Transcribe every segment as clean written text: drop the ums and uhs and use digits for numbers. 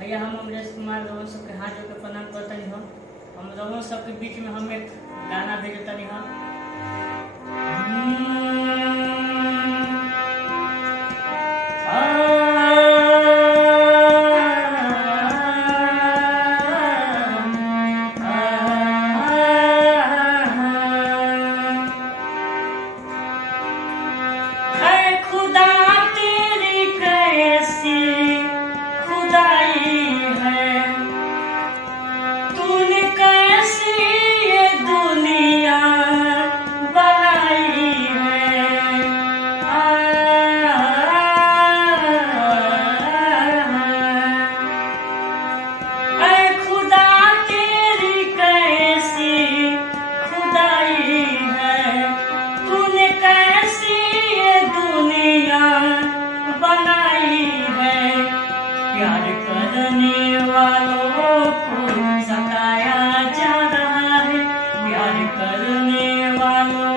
भैया हम अमरेश कुमार लोगों सबके हाथ जोड़ के प्रणाम करतनी हो। हम लोगों सबके बीच में हम एक गाना भेजतनी हो। प्यार करने वालों को सताया जा रहा है, प्यार करने वालों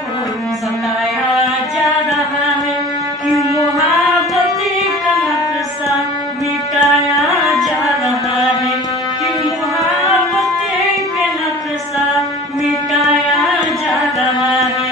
को सताया जा रहा है, कि मोहब्बत का नक्शा मिटाया जा रहा है, कि मोहब्बत का नक्शा मिटाया जा रहा है।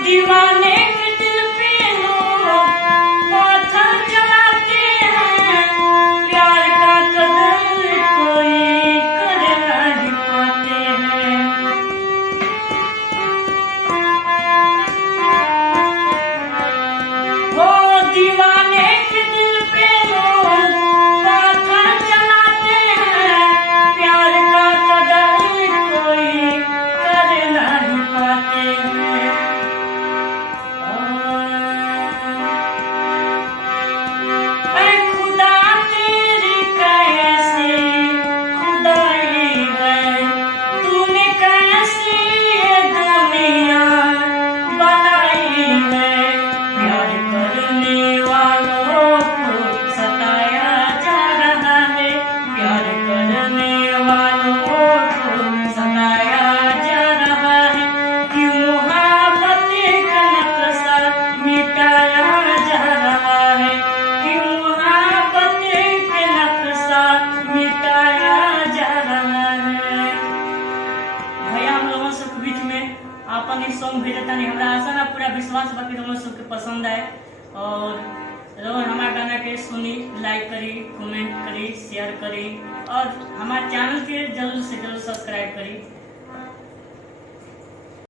दीवाने के दिल पे लोग पत्थर चलाते हैं, प्यार का कदर कोई कर नहीं पाते हैं। वो दीवाने के दिल पे लोग पत्थर चलाते हैं, प्यार का कदर कोई कर नहीं पाते हैं। आपन इस सॉन्ग भेजता नहीं, हमरा आशा ना पूरा विश्वास बाकी तुम सबके पसंद आए। और रोज हमारे गाना के सुनी, लाइक करी, कमेंट करी, शेयर करी और हमारे चैनल के जल्द से जल्द सब्सक्राइब करी।